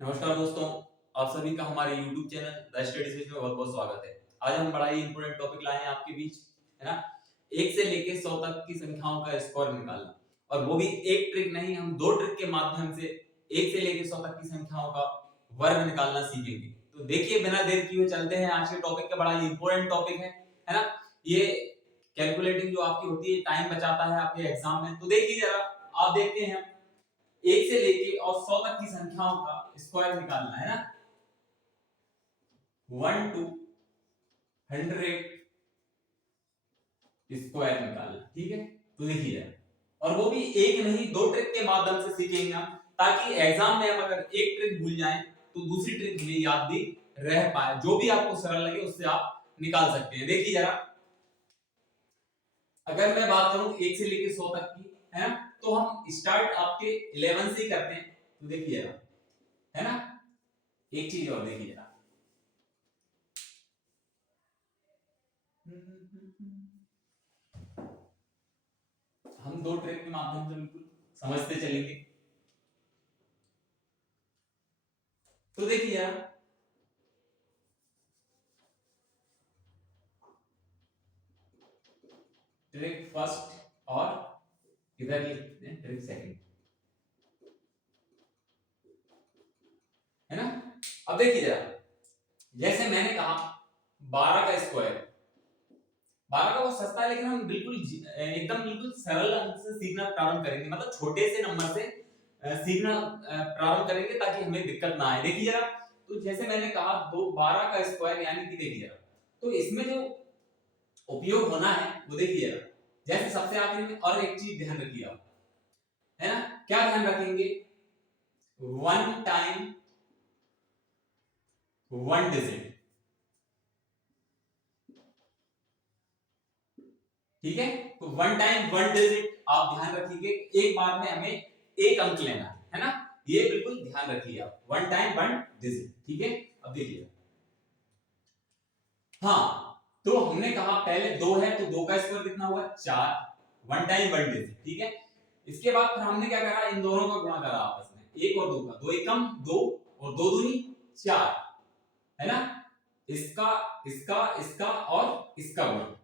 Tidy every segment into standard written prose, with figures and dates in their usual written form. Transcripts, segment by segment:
नमस्कार दोस्तों, आप सभी का हमारे YouTube channel the study switch में बहुत-बहुत स्वागत है। आज हम बड़ा ही इंपॉर्टेंट टॉपिक लाए हैं आपके बीच, है ना? 1 से लेके 100 तक की संख्याओं का स्कोर निकालना और वो भी एक ट्रिक नहीं, हम 2 ट्रिक के माध्यम से 1 से लेके 100 तक की संख्याओं का वर्ग निकालना सीखेंगे। तो देखिए बिना देर किए चलते हैं आज के टॉपिक का, बड़ा ही इंपॉर्टेंट टॉपिक है ना? ये कैलकुलेटिंग जो आपकी होती है टाइम बचाता है आपके एग्जाम में। तो देखिए जरा, आप देखते हैं 1 से लेके और 100 तक की संख्याओं का स्क्वायर निकालना है ना। 1 टू 100 स्क्वायर निकालना, ठीक है। तो देखिए, और वो भी एक नहीं 2 ट्रिक के माध्यम से सीखेंगे हम, ताकि एग्जाम में हम अगर एक ट्रिक भूल जाएं तो दूसरी ट्रिक हमें याद भी रह पाए। जो भी आपको सरल लगे उससे आप निकाल सकते हैं। देखिए जरा, अगर मैं बात करूं 1 से लेके 100 तक की, है ना, तो हम स्टार्ट आपके 11 से ही करते हैं। तो देखिए जरा, है ना, एक चीज और देखिए जरा, हम 2 ट्रिक के माध्यम से बिल्कुल समझते चलेंगे। तो देखिए यार, ट्रिक फर्स्ट और इधर लिखते हैं ट्रिक सेकंड, है ना। अब देखिए जरा, जैसे मैंने कहा 12 का स्क्वायर, 12 का वो सस्ता है, लेकिन हम बिल्कुल एकदम बिल्कुल सरल अंक से सीखना प्रारंभ करेंगे, मतलब छोटे से नंबर से सीखना प्रारंभ करेंगे ताकि हमें दिक्कत ना आए। देखिए जरा, तो जैसे मैंने कहा 12 का स्क्वायर, यानी कि देखिए जरा, तो इसमें जो उपयोग होना है वो देखिए जरा, जैसे सबसे आखिर में और एक चीज ध्यान रखिए आप, है ना। क्या ध्यान रखेंगे? 1 टाइम 1 डिजिट, ठीक है। तो 1 टाइम 1 डिजिट आप ध्यान रखिए, एक बार में हमें एक अंक लेना है ना। ये बिल्कुल ध्यान रखिए आप, 1 टाइम 1 डिजिट, ठीक है। अब देखिए, हाँ, तो हमने कहा पहले 2 है तो 2 का स्क्वायर कितना हुआ? 4, 1 टाइम 1 डिजिट, ठीक है। इसके बाद फिर हमने क्या करा? इन दोनों का गुणा करा आपस में, 1 और 2 का, 2 एकम 2 और 2 दूनी 4, है ना। इसका इसका इसका और इसका गुणा,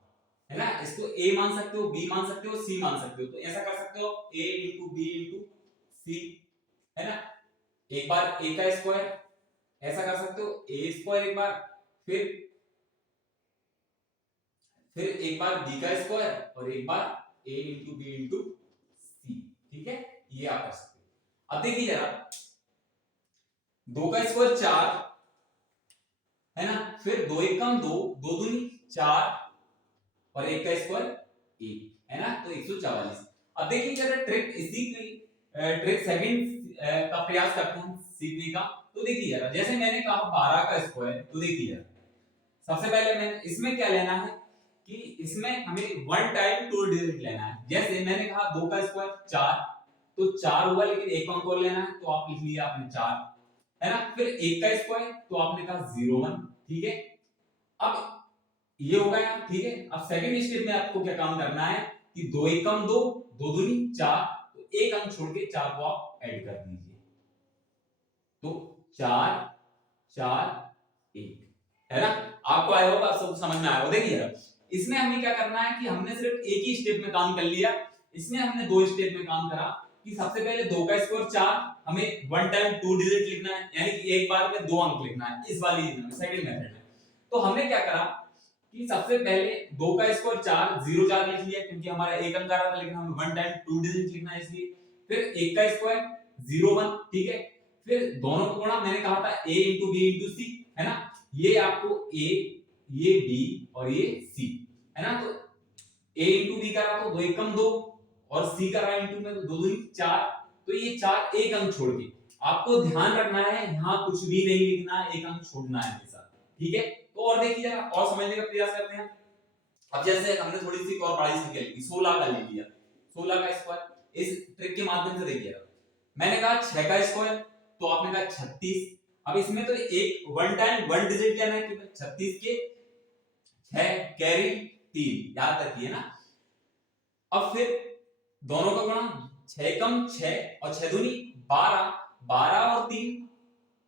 है ना। इसको a मान सकते हो, b मान सकते हो, c मान सकते हो। तो ऐसा कर सकते हो a इंटू बी इंटू सी, है ना। एक बार a का स्क्वायर, ऐसा कर सकते हो a स्क्वायर एक बार, फिर एक बार b का स्क्वायर और एक बार a इंटू बी इंटू सी, ठीक है। ये आप कर सकते हो। अब देखिए जरा, 2 का स्क्वायर 4, है ना, फिर 2 एकम 2, 2 दूनी 4 और 1 का स्क्वायर 1, है ना, तो 144। अब देखिए जरा, ट्रिक इसी की ट्रिक सेकंड का प्रयास करते हैं सीखने का। तो देखिए जरा, जैसे मैंने कहा 12 का स्क्वायर, तो देखिए जरा, सबसे पहले मैंने इसमें क्या लेना है कि इसमें हमें 1 टाइम 2 डिजिट लेना है। जैसे मैंने कहा 2 का स्क्वायर 4, तो 4 हुआ, लेकिन एक अंक और लेना है, तो आप लिख लिया आपने 4, है ना। फिर 1 का स्क्वायर, तो आपने कहा 0 1, ठीक है। अब ये हो गया, ठीक है। अब सेकंड स्टेप में आपको क्या काम करना है कि 2 एकम 2, 2 दूनी 4, तो एक अंक छोड़ के 4 को आप ऐड कर दीजिए, तो 4 4 1, है ना। आपको आया होगा, सब समझ में आया होगा। देखिए इसमें हमें क्या करना है कि हमने सिर्फ एक ही स्टेप में काम कर लिया, इसमें हमने 2 स्टेप में काम करा। कि सबसे पहले 2 का स्क्वायर 4, हमें 1 टाइम 2 डिजिट लिखना है, यानी कि एक बार में 2 अंक लिखना है, इस वाली सेकंड मेथड में। तो हमने क्या करा कि सबसे पहले 2 का स्क्वायर 4, 0 4 लिख लिया, क्योंकि हमारा एक अंक आ रहा था, लेकिन हमें 1 टाइम 2 डिजिट लिखना है इसलिए। फिर 1 का स्क्वायर 0 1, ठीक है। फिर दोनों को गुणा, मैंने कहा था a इंटू बी इंटू सी, है ना। ये आपको a, ये b और ये c, है ना। तो a इंटू बी करा तो 2 एकम 2 और c करा इंटू में तो 2 दूनी 4, तो ये 4 एक अंक छोड़ के आपको ध्यान रखना है, यहां कुछ भी नहीं लिखना है, एक अंक छोड़ना है हमेशा, ठीक है। तो और देखिए जरा, और समझने का प्रयास करते हैं। अब जैसे हमने थोड़ी सी और बड़ी संख्या ली, 16 का ले लिया, 16 का स्क्वायर, इस ट्रिक के माध्यम से देखिए, मैंने कहा 6 का स्क्वायर, तो आपने कहा 36। अब इसमें तो एक 1 टाइम 1 डिजिट लेना है, क्योंकि 36 के 6 कैरी 3, याद रखिए ना। अब फिर दोनों का गुणा, 6 कम 6 और 6 दूनी 12, 12 और 3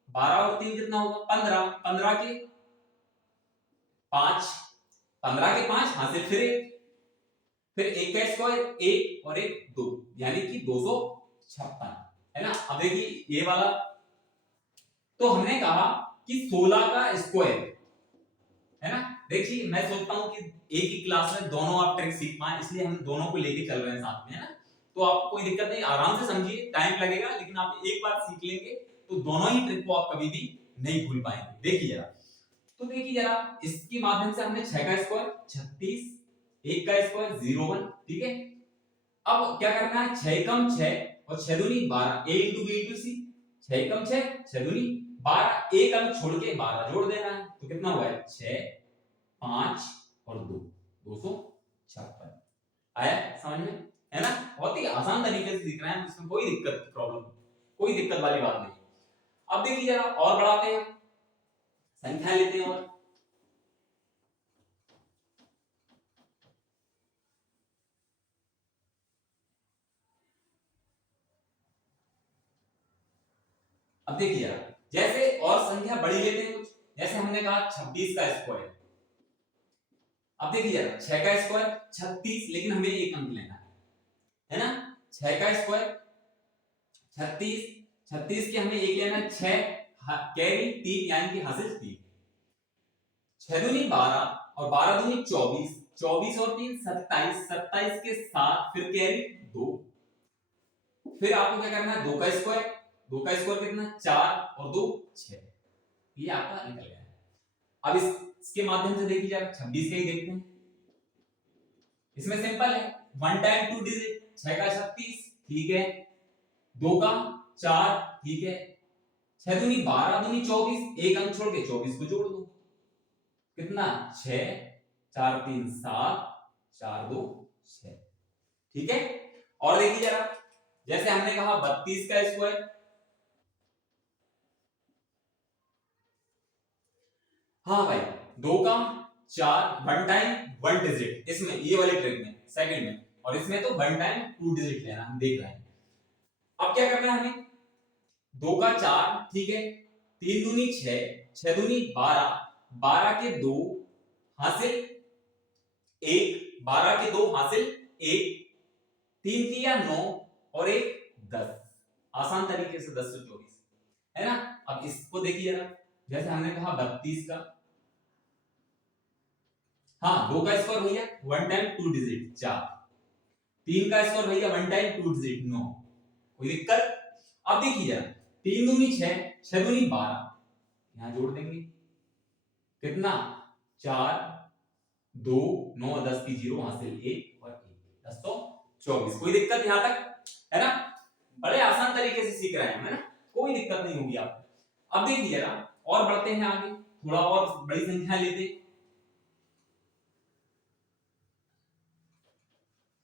12 और 3 कितना होगा 15, 15 के 5, 15 के 5 हासिल फिर एक का स्क्वायर 1 और 1 2 यानी कि 256 है ना। अब देखिए ये वाला, तो हमने कहा कि 16 का स्क्वायर है ना। देखिए मैं सोचता हूं कि एक ही क्लास में दोनों आप ट्रिक सीख पाए, इसलिए हम दोनों को लेके चल रहे हैं साथ में, है ना। तो आपको कोई दिक्कत नहीं, आराम से समझिए, टाइम लगेगा लेकिन आप एक बार सीख लेंगे तो दोनों ही ट्रिक को आप कभी भी नहीं भूल पाएंगे। देखिए जरा, तो देखिए जरा, इसके माध्यम से हमने 6 का स्क्वायर 36, 1 का स्क्वायर 01, ठीक है। अब क्या करना है, 6 कम 6 और 6 दूनी 12, a into b into c, 6 कम 6 6 दूनी 12, एक अंक छोड़ के 12 जोड़ देना है, तो कितना हुआ है 6 5 और 2 256 आया समझ में, है ना। बहुत ही आसान तरीके से सीख रहे हैं, इसमें कोई दिक्कत प्रॉब्लम कोई दिक्कत वाली बात नहीं। अब देखिए जरा और बढ़ाते हैं, संख्या लेते हैं और अब देखिए जरा, जैसे और संख्या बड़ी लेते हैं कुछ, जैसे हमने कहा 26 का स्क्वायर। अब देखिए जरा 6 का स्क्वायर 36, लेकिन हमें एक अंक लेना है ना। 6 का स्क्वायर 36, 36 के हमें एक लेना है 6 कैरी 3 यानी कि हासिल 3, 6 दूनी 12 और 12 दूनी 24, 24 और 3 27, 27 के साथ फिर कैरी 2, फिर आपको क्या करना है 2 का स्क्वायर, 2 का स्क्वायर कितना 4 और 2 6, ये आपका निकल गया है। अब इसके माध्यम से देखिए जरा 26 का ही देखते हैं, इसमें सिंपल है, 1 टाइम 2 डिजिट, 6 का 36 ठीक है, 2 का 4 ठीक है, 6 दूनी 12 दूनी 24, एक अंक छोड़ के 24 को जोड़ दो, कितना 6 4 3 7 4 2 6, ठीक है। और देखिए जरा, जैसे हमने कहा 32 का स्क्वायर, हाँ भाई 2 का 4 1 टाइम 1 डिजिट, इसमें ये वाले ट्रिक में सेकंड में, और इसमें तो 1 टाइम 2 डिजिट लेना, हम देख रहे हैं। अब क्या करना है हमें, 2 का 4 ठीक है, 3 दूनी 6, 6 दूनी 12, 12 के 2 हासिल 1, 12 के 2 हासिल 1, 3 किया 9 और 1 10, आसान तरीके से 10 से 24 है ना। अब इसको देखिए जरा, जैसे हमने कहा 32 का, हाँ 2 का स्क्वायर भैया 1 टाइम 2 डिजिट 4, 3 का स्क्वायर भैया 1 टाइम 2 डिजिट 9, कोई दिक्कत। अब देखिए जरा, 3 दूनी 6, 6 दूनी 12, यहां जोड़ देंगे, कितना 4 2 9 10 की 0 हासिल 1 और 1 10 तो 24, कोई दिक्कत यहां तक है ना। बड़े आसान तरीके से सीख रहे हैं, है ना, कोई दिक्कत नहीं होगी आपको। अब देखिए जरा और बढ़ते हैं आगे, थोड़ा और बड़ी संख्या लेते हैं,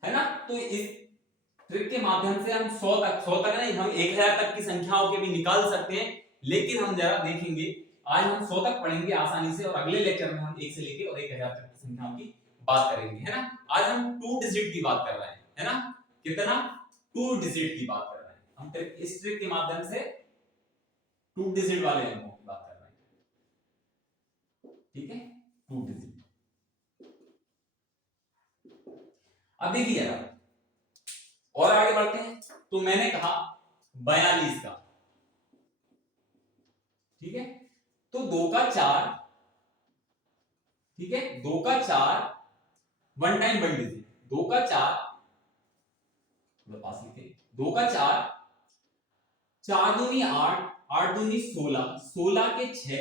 है ना। तो इस ट्रिक के माध्यम से हम 100 तक नहीं, हम 1000 तक की संख्याओं के भी निकाल सकते हैं, लेकिन हम जरा देखेंगे, आज हम 100 तक पढ़ेंगे आसानी से, और अगले लेक्चर में हम 1 से लेके और 1000 तक की संख्याओं की बात करेंगे, है ना। आज हम 2 डिजिट की बात कर रहे हैं, है ना, कितना 2 डिजिट की बात कर रहे हैं हम, इस ट्रिक के माध्यम से 2 डिजिट वाले अंकों की बात कर रहे हैं, ठीक है 2 डिजिट। अब देखिए जरा और आगे बढ़ते हैं, तो मैंने कहा 42 का, ठीक है, तो 2 का 4 ठीक है, 2 का 4 1 टाइम 1 डिजिट, 2 का 4 पास लिखे, 2 का 4 4 दूनी 8, 8 दूनी 16, 16 के 6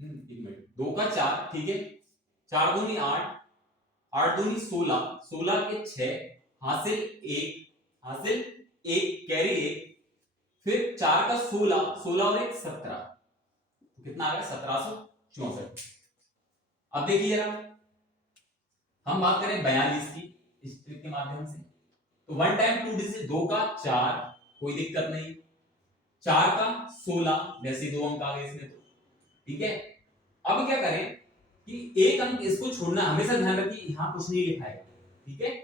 एक मिनट, 2 का 4 ठीक है, 4 दूनी 8, 8 दूनी 16, 16 के 6 हासिल 1, हासिल 1 कैरी 1, फिर 4 का 16, 16 और 1 17, तो कितना आ गया 1764। अब देखिए जरा, हम बात करें 42 की इस ट्रिक के माध्यम से, तो 1 टाइम 2 डिजिट, 2 का 4 कोई दिक्कत नहीं, 4 का 16 वैसे 2 अंक आ गए इसमें तो, ठीक है। अब क्या करें कि एक अंक इसको छोड़ना, हमेशा ध्यान रखिए यहां कुछ नहीं लिखा है, ठीक है।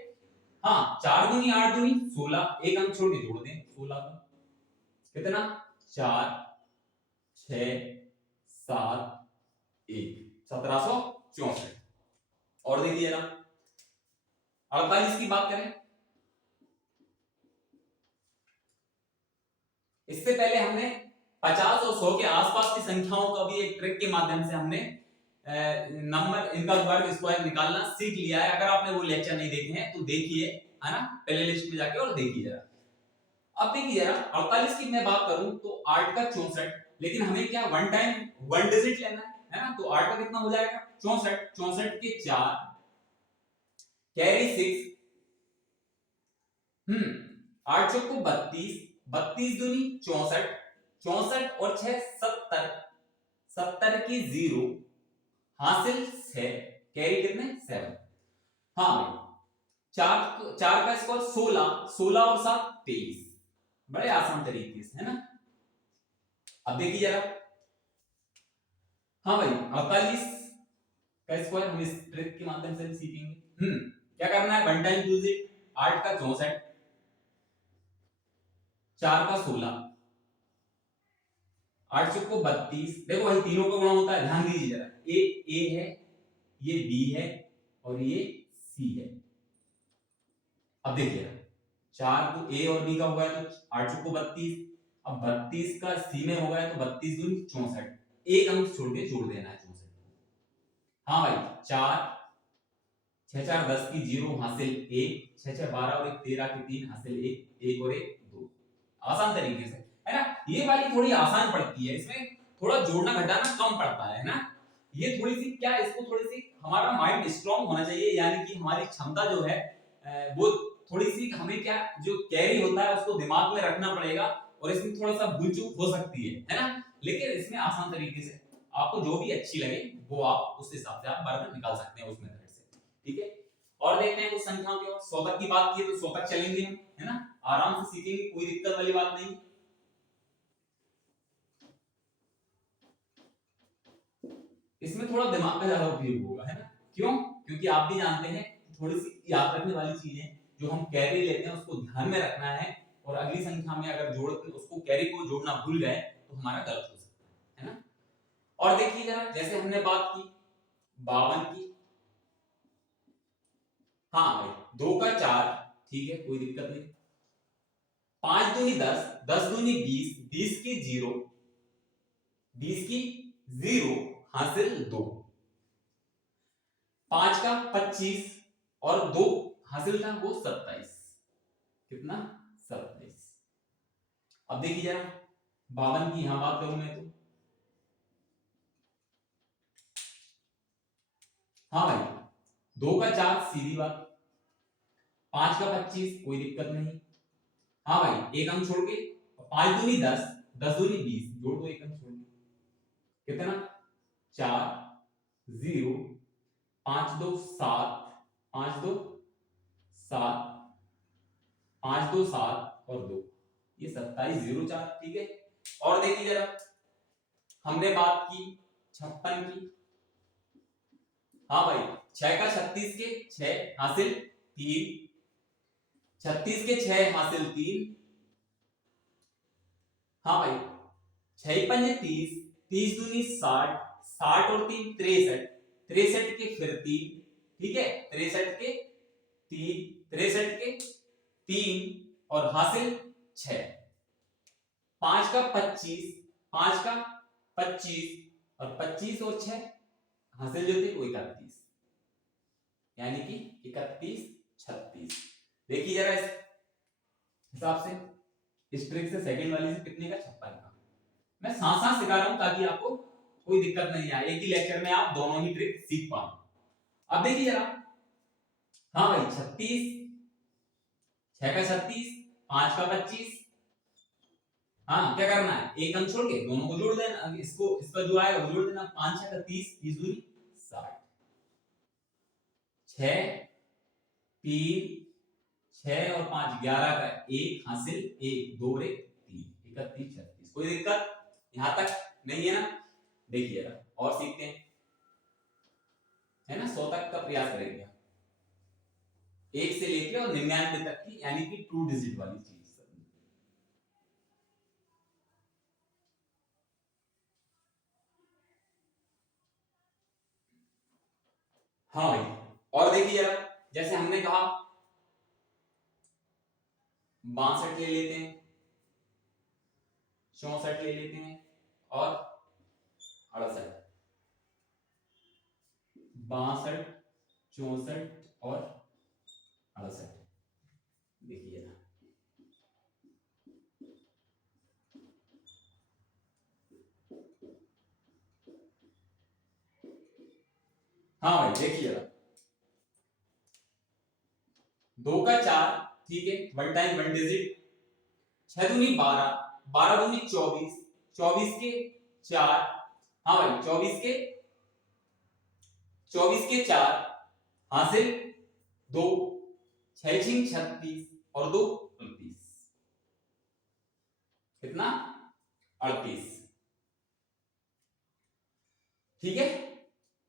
हाँ 4 दूनी 8 दूनी 16, एक अंक छोड़ के जोड़ दें 16 का, कितना 4 671 1764। और देखिए ना 48 की बात करें, इससे पहले हमने 50 और 100 के आसपास की संख्याओं का भी एक ट्रिक के माध्यम से हमने नंबर इनका वर्ग स्क्वायर निकालना सीख लिया है। अगर आपने वो लेक्चर नहीं देखे हैं तो देखिए, है ना, पहले लिस्ट में जाके और देखिए जरा। अब देखिए जरा 48 की मैं बात करूं तो 8 का 64, लेकिन हमें क्या वन टाइम वन डिजिट लेना है ना, तो 8 का कितना हो जाएगा 64, 64 के 4 कैरी 6, 8 चौक को 32, 32 दूनी 64, 64 और 6 70, 70 की 0 हासिल 6, कैरी कितने 7। हाँ भाई, 4 का स्क्वायर 16, 16 और 7 23, बड़े आसान तरीके से, है ना। अब देखिए जरा, हाँ भाई 48 का स्क्वायर हम इस ट्रिक के माध्यम से सीखेंगे। क्या करना है, वन टाइम यूज इट। 8 का 64, 4 का 16, 8 चौक को 32, देखो भाई तीनों का गुणा होता है, ध्यान दीजिए जरा, ए है, ये बी है और ये सी है। अब देखिए 4 को ए और बी का होगा तो 8 चौक को 32, अब 32 का सी में होगा तो 32 दूनी 64, एक अंक छोड़ के जोड़ देना है 64। हाँ भाई 4 6 4 10 की 0 हासिल 1, 6 6 12 और 1 13 की 3 हासिल 1, 1 और 1 2, आसान तरीके से, है ना। ये वाली थोड़ी आसान पड़ती है, इसमें थोड़ा जोड़ना घटाना कम पड़ता है ना। ये थोड़ी सी क्या, इसको थोड़ी सी हमारा माइंड स्ट्रांग होना चाहिए, यानी कि हमारी क्षमता जो है वो थोड़ी सी, हमें क्या जो कैरी होता है उसको दिमाग में रखना पड़ेगा, और इसमें थोड़ा सा भूल चूक हो सकती है ना। लेकिन इसमें आसान तरीके से आपको जो भी अच्छी लगे वो आप उस हिसाब से आप वर्ग निकाल सकते हैं उस मेथड से, ठीक है। और देखते हैं कुछ संख्याओं की, और 100 तक की बात की तो 100 तक चलेंगे हम, है ना, आराम से सीखेंगे, कोई दिक्कत वाली बात नहीं। इसमें थोड़ा दिमाग का ज्यादा उपयोग होगा, है ना, क्यों, क्योंकि आप भी जानते हैं थोड़ी सी याद रखने वाली चीजें जो हम कैरी लेते हैं उसको ध्यान में रखना है, और अगली संख्या में अगर जोड़ते उसको कैरी को जोड़ना भूल गए तो हमारा गलत हो सकता है ना। और देखिए जरा, जैसे हमने बात की 52 की, हाँ भाई 2 का 4, ठीक है कोई दिक्कत नहीं, 5 दूनी 10, 10 दूनी 20, 20 की 0, 20 की 0 हासिल 2, 5 का 25 और 2 हासिल था वो 27, कितना 27। अब देखिए जरा 52 की यहां बात करूं मैं तो, हाँ भाई 2 का 4 सीधी बात, 5 का 25 कोई दिक्कत नहीं, हाँ भाई एक अंक छोड़ के, 5 दूनी 10, 10 दूनी 20, जोड़ दो एक अंक छोड़ के, कितना 4 0 5 2 7, 5 2 7, 5 2 7 और 2, ये 27 0 4, ठीक है। और देखिए जरा, हमने बात की 56 की, हाँ भाई 6 का 36 के 6 हासिल 3, 36 के 6 हासिल 3, हाँ भाई 6 पंजे 30, 30 दूनी 60, 60 और 3 63, 63 के फिर 3, ठीक है 63 के 3, 63 के 3 और हासिल 6, 5 का 25, 5 का 25 और 25 और 6 हासिल जो थी वो 31, यानी कि 31 36। देखिए जरा इस हिसाब से, इस ट्रिक से सेकंड वाली से कितने का 56 का, मैं साथ साथ सिखा रहा हूं ताकि आपको कोई दिक्कत नहीं आए, एक ही लेक्चर में आप दोनों ही ट्रिक सीख पाओ। अब देखिए जरा, हाँ भाई 36, 6 का 36, 5 का 25, हाँ क्या करना है, एक अंक छोड़ के दोनों को जोड़ देना, इसको इसका जो आएगा वो जोड़ देना, 5 6 का 30, 30 दूनी 60, 6 3 6 और 5 11 का 1 हासिल 1 2 और 1 3, 31 36, कोई दिक्कत यहां तक नहीं है ना। देखिए और सीखते हैं, है ना, 100 तक का प्रयास करेंगे, 1 से लेके और 99 तक की, यानी कि 2 डिजिट वाली चीज। हाँ भाई, और देखिए जरा, जैसे हमने कहा 62 ले लेते हैं, 64 ले लेते हैं और 68, 62, 64 और 68। देखिए ना, हाँ भाई देखिए जरा, 2 का 4, ठीक है, वन टाइम वन डिजिट, 6 दूनी 12, 12 दूनी 24, 24 के 4, हाँ भाई 24 के 4 हासिल 2, 6 6 36 और 2 29, कितना 38, ठीक है,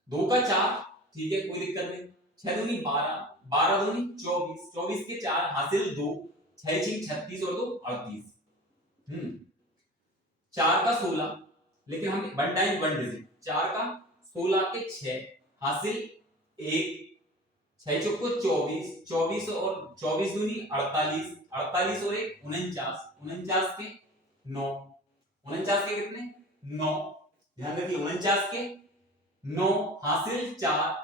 2 का 4, ठीक है, कोई दिक्कत नहीं, 6 दूनी 12, 12 दूनी 24, 24 के 4 हासिल 2, 6 6 36 और 2 38, 4 का 16, लेकिन हम वन टाइम वन डिजिट, 4 का 16 के 6 हासिल 1, 6 चौको 24, 24 और 24 दूनी 48, 48 और 1 49, 49 के 9, 49 के कितने 9, ध्यान रखिए 49 के 9 हासिल 4,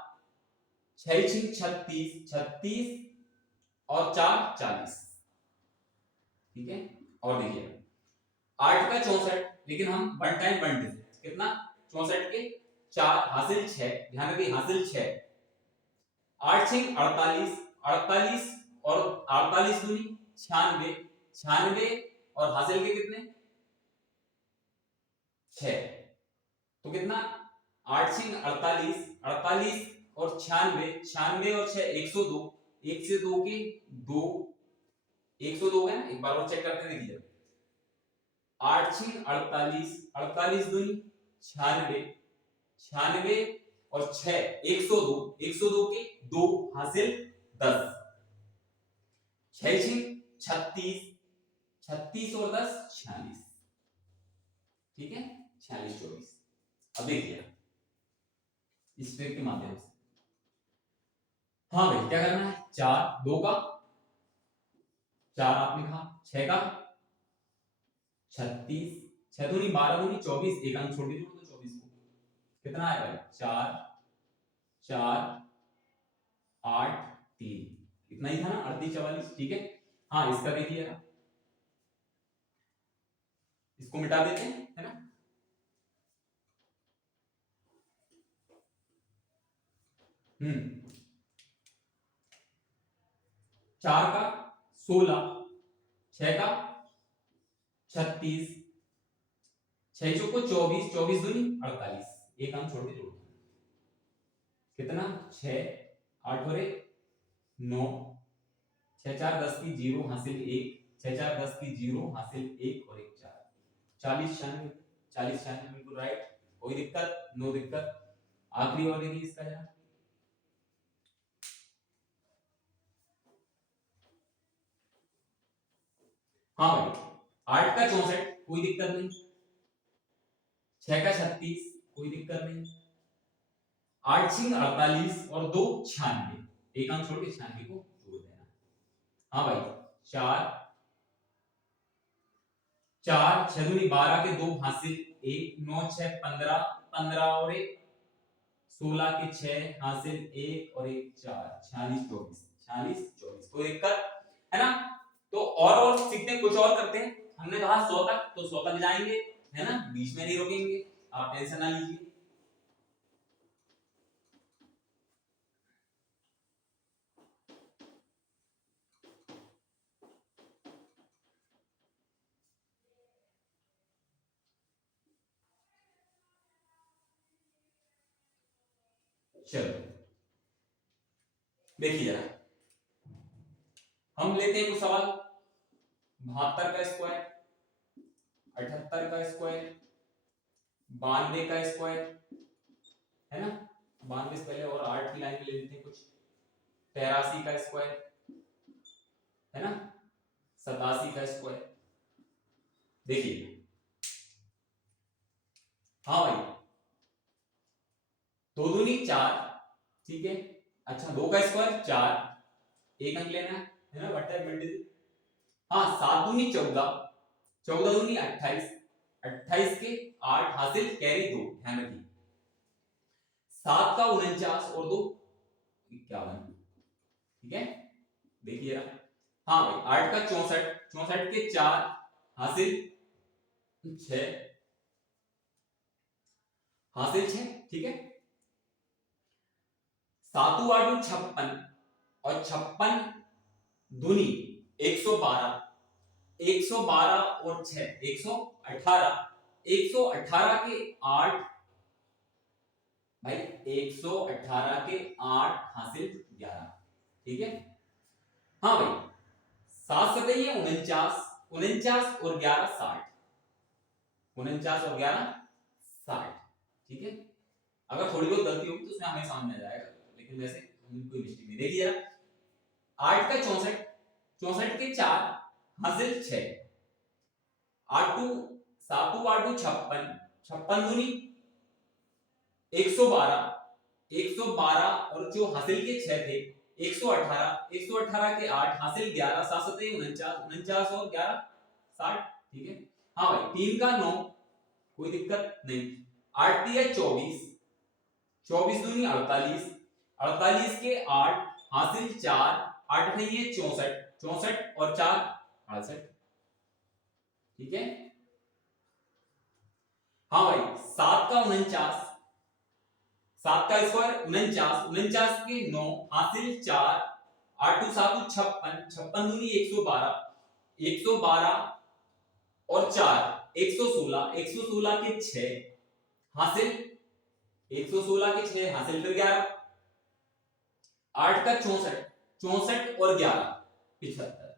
6 6 36, 36 और 4 40, ठीक है, और देखिए 8 का 64, लेकिन हम वन टाइम वन डिजिट, कितना 64 के 4 हासिल 6, ध्यान रखिए हासिल 6, 8 6 48, 48 और 48 दूनी 96, 96 और हासिल के कितने 6, तो कितना 8 6 48, 48 और 96, 96 और 6 102, 102 के 2, 102 है ना, एक बार और चेक करते हैं, देखिए 8 6 48, 48 दूनी 96, 96 और 6 102, 102 के 2 हासिल 10, 6 6 36, 36 और 10 46, ठीक है, 46 24। अब देखिए इस ट्रिक के माध्यम से, हाँ भाई क्या करना है, 4 2 का 4 आपने कहा, 6 का 36, 6 दूनी 12 दूनी 24, एक अंक छोड़ दीजिए तो 24 को, कितना है भाई 4 4 8 3, इतना ही था ना 38 44, ठीक है, हाँ इसका देखिए, इसको मिटा देते हैं, है ना, हम्म 4 का 16, 6 का 36, 6 चौको 24, 24 दूनी 48, एक अंक छोड़ के जोड़, कितना 6 8 और 1 9, 6 4 10 की 0 हासिल 1, 6 4 10 की 0 हासिल 1 और 1 4, 40 96, 40 96 बिल्कुल राइट, कोई दिक्कत नो दिक्कत। आखिरी और देखिए इसका जरा, हाँ भाई 8 का 64, कोई दिक्कत नहीं, 6 का 36, कोई दिक्कत नहीं, 8 6 48 और 2 96, एक अंक छोड़ के 96 को जोड़ देना, हाँ भाई 4 4 6 दूनी 12 के 2 हासिल 1, 9 6 15, 15 और 1 16 के 6 हासिल 1 और 1 4, 46 24, 46 24, कोई दिक्कत है ना, तो और सीखते हैं, कुछ और करते हैं, हमने कहा 100 तक, तो 100 तक जाएंगे, है ना, बीच में नहीं रोकेंगे, आप टेंशन ना लीजिए। चलो देखिए जरा, हम लेते हैं कुछ सवाल, 72 का स्क्वायर, 78 का स्क्वायर, 92 का स्क्वायर, है ना, 92 से पहले और 8 की लाइन में ले लेते हैं कुछ, 83 का स्क्वायर, है ना, 87 का स्क्वायर, देखिए हाँ भाई 2 दूनी 4, ठीक है। अच्छा 2 का स्क्वायर 4, एक अंक लेना है ना, व्हाट टाइप मल्टीपल। हाँ 7 दूनी 14, 14 दूनी 28, 28 के 8 हासिल कैरी 2, ध्यान रखिए। 7 का 49 और 2 51, ठीक है। देखिए ना, हाँ भाई 8 का 64, 64 के 4 हासिल 6, हासिल 6, ठीक है। 7 8 56 और 56 दूनी 112, 112 और 6 118, 118 के 8 भाई 118 के 8 हासिल 11, ठीक है। हाँ भाई 7 सतही 49, 49 और 11 60, 49 और 11 60, ठीक है। अगर थोड़ी बहुत गलती होगी तो उसमें हमें समझ में आ जाएगा, लेकिन वैसे कोई मिस्टेक नहीं। देखिए जरा 8 का 64, 64 के 4 हासिल 6, 8 7 8 56, 56 दूनी 112, 112 और जो हासिल के 6 थे 118, 118 के 8 हासिल 11, 7 सतही 49, 49 और 11 60, ठीक है। हाँ भाई 3 का 9, कोई दिक्कत नहीं। 8 दिया 24, 24 दूनी 48, 48 के 8 हासिल 4, 8 नहीं है 64, 64 और 4 68, ठीक है। हाँ भाई 7 का 49, 7 का स्क्वायर 49, 49 के 9 हासिल 4, 8 7 56, 56 दूनी 112, 112 और 4 116, 116 के 6 हासिल 116 के 6 हासिल फिर 11, 8 का 64, 64 और 11 75,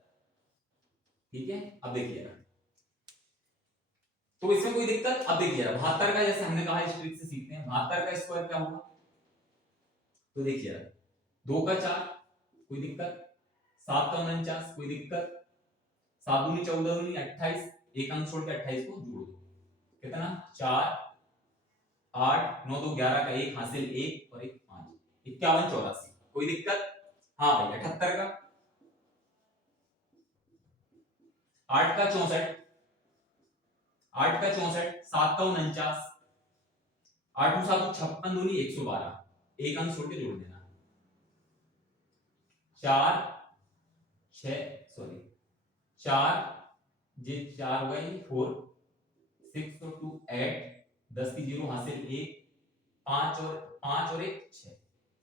ठीक है। अब देखिए तो इसमें कोई दिक्कत। अब देखिए 72 का, जैसे हमने कहा इस ट्रिक से सीखते हैं 72 का स्क्वायर क्या होगा। तो देखिए 2 का 4 कोई दिक्कत, 7 का 49 कोई दिक्कत, 7 दूनी 14 दूनी 28, एक अंक छोड़ के 28 को जोड़ दो, कितना 4 8 9 2 11 का 1 हासिल 1 और 1 5, 51 84, कोई दिक्कत। हाँ भाई 78 का 8 का 64, 8 का 64, 7 का 49, 8 7 56 दूनी 112, एक अंक छोड़ के जोड़ देना, 4 6 सॉरी 4 ये 4 हो गए 4 6 और 2 8, 10 की 0 हासिल 1, 5 और 1 6,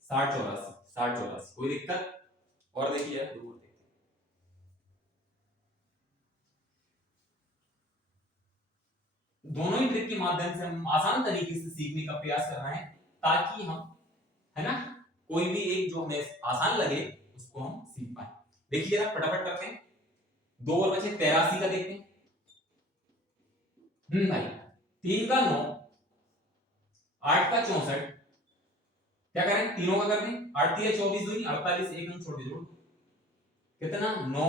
60 84, 60 84, कोई दिक्कत। और देखिए दूर देखिए दोनों ही ट्रिक के माध्यम से हम आसान तरीके से सीखने का प्रयास कर रहे हैं, ताकि हम, है ना, कोई भी एक जो हमें आसान लगे उसको हम सीख पाए। देखिए जरा फटाफट करते हैं। 2 और बचे 83 का देखते हैं। भाई 3 का 9, 8 का 64, क्या करें तीनों का कर दें, 8 3 24 दूनी 48, एक अंक छोड़ दे जोड़, कितना 9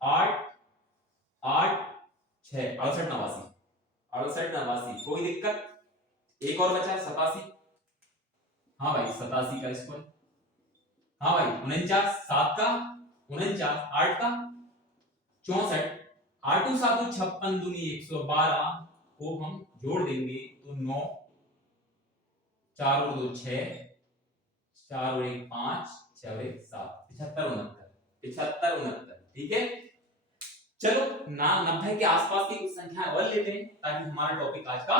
8 8 6 68 89, 68 89, कोई दिक्कत। एक और बचा 87, हाँ भाई 87 का स्क्वायर, हाँ भाई 49, 7 का 49, 8 का 64, 8 7 56 दूनी 112 को हम जोड़ देंगे तो 9, 4 और 2 6, 4 और 1 5, 6 और 1 7, 75 69, 75 69, ठीक है। चलो ना 90 के आसपास की कुछ संख्याएं और लेते हैं, ताकि हमारा टॉपिक आज का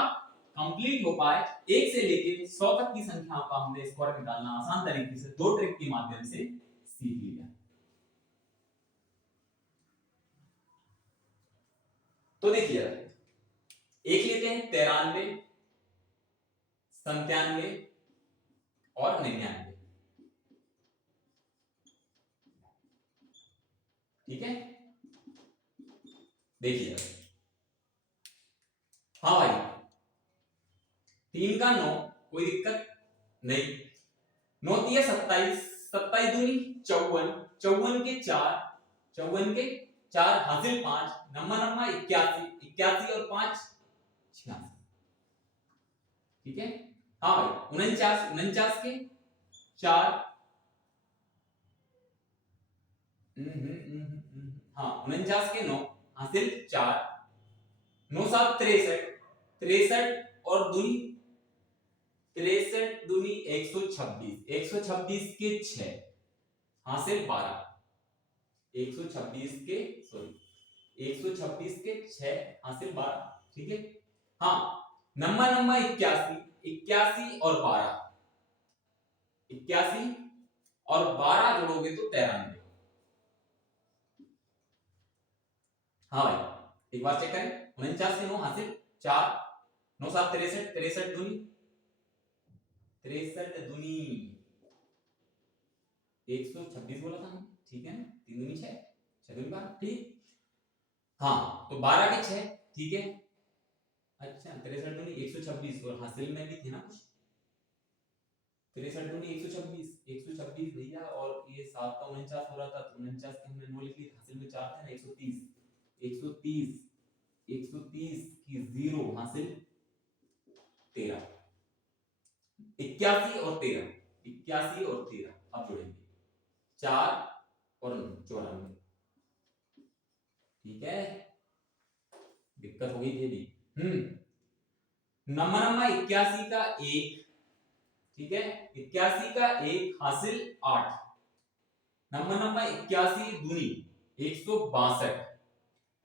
कंप्लीट हो पाए। 1 से लेके 100 तक की संख्याओं का हमने स्क्वायर निकालना आसान तरीके से दो ट्रिक के माध्यम से सीख लिया। तो देखिए एक लेते हैं 93, 97 और 99, ठीक है। देखिए हाँ भाई 3 का 9 कोई दिक्कत नहीं, 9 3 27, 27 दूनी 54, 54 के 4, 54 के 4 हासिल 5, नंबर 81, 81 और 5 86, ठीक है। हाँ भाई 49, 49 के 4 हाँ 49 के 9 हासिल 4 9 7 63 63 और दूनी 63 दूनी 126 126 के 6 हासिल 12 126 के सॉरी 126 के 6 हासिल 12 ठीक है। हाँ नंबर 81 और 12 81 और 12 जोड़ोगे तो 93। हाँ भाई एक बार चेक करें 49 से 9 हासिल 4 9 7 63 63 दूनी 63 दूनी 126 बोला था हमने ठीक है ना 3 दूनी 6 6 दूनी 12 ठीक। हाँ तो 12 के 6 ठीक है। अच्छा 63 दूनी 126 और हासिल में भी थे ना कुछ 63 दूनी 126 भैया और ये 7 का 49 हो रहा था तो 49 के हमने 9 लिख ली हासिल में 4 थे ना 130 की 0 हासिल 13 81 और 13 अब जोड़ेंगे 4 और 94 ठीक है। दिक्कत हो गई थी भी नंबर 81 का 1 ठीक है 81 का 1 हासिल 8 नंबर 81 दूनी 162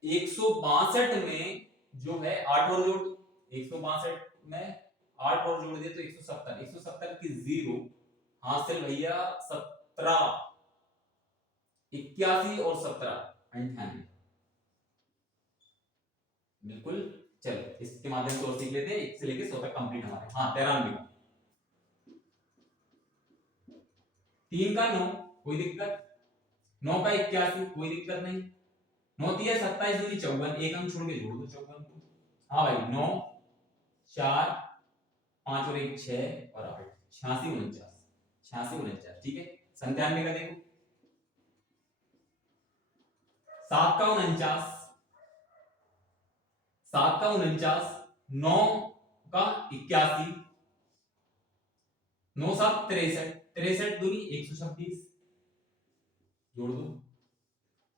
162 में जो है 8 और जोड़ 162 में 8 और जोड़ दे तो 170 की 0 हासिल भैया 17 81 और 17 98 बिल्कुल। चलो इसके माध्यम से और सीख लेते हैं 1 से लेके 100 तक कंप्लीट हमारे। हाँ 93 3 का 9 कोई दिक्कत 9 का 81 कोई दिक्कत नहीं 9 3 27 दूनी 54 एक अंक छोड़ के जोड़ दो 54 को। हाँ भाई 9 4 5 और 1 6 और 8 86 49 ठीक है। 97 का देखो 7 का 49 9 का 81 9 7 63 दूनी 126 जोड़ दो।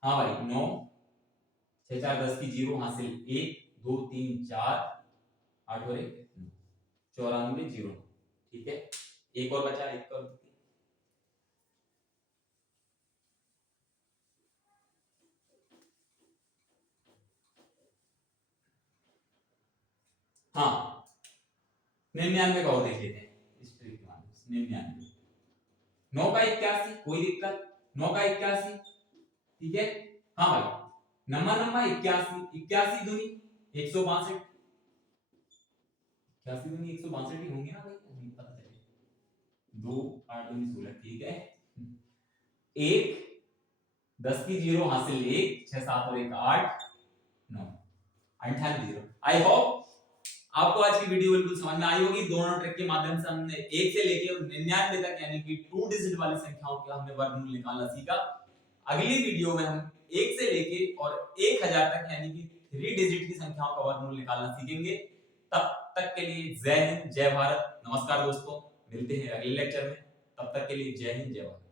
हाँ भाई 9 6 4 10 की 0 हासिल 1 2 3 4 8 और 1 94 0 ठीक है। एक और बचा एक और हाँ 99 का और देख लेते हैं इस ट्रिक के माध्यम से 99 9 का 81 कोई दिक्कत 9 का 81 ठीक है। हाँ भाई नंबर 81 दूनी 162 81 दूनी 162 ही होंगे ना भाई नहीं पता चले 2 8 दूनी 16 ठीक है। 1 10 की 0 हासिल 1 6 7 और 1 8 9 98 0। आई होप आपको आज की वीडियो बिल्कुल समझ में आई होगी। दोनों ट्रिक के माध्यम से हमने 1 से लेके 99 तक यानी कि 2 डिजिट वाली संख्याओं का हमने वर्गमूल निकालना सीखा। अगली वीडियो में हम 1 से लेके और 1000 तक यानी कि 3 डिजिट की संख्याओं का वर्गमूल निकालना सीखेंगे। तब तक के लिए जय हिंद जय भारत। नमस्कार दोस्तों, मिलते हैं अगले लेक्चर में। तब तक के लिए जय हिंद जय भारत।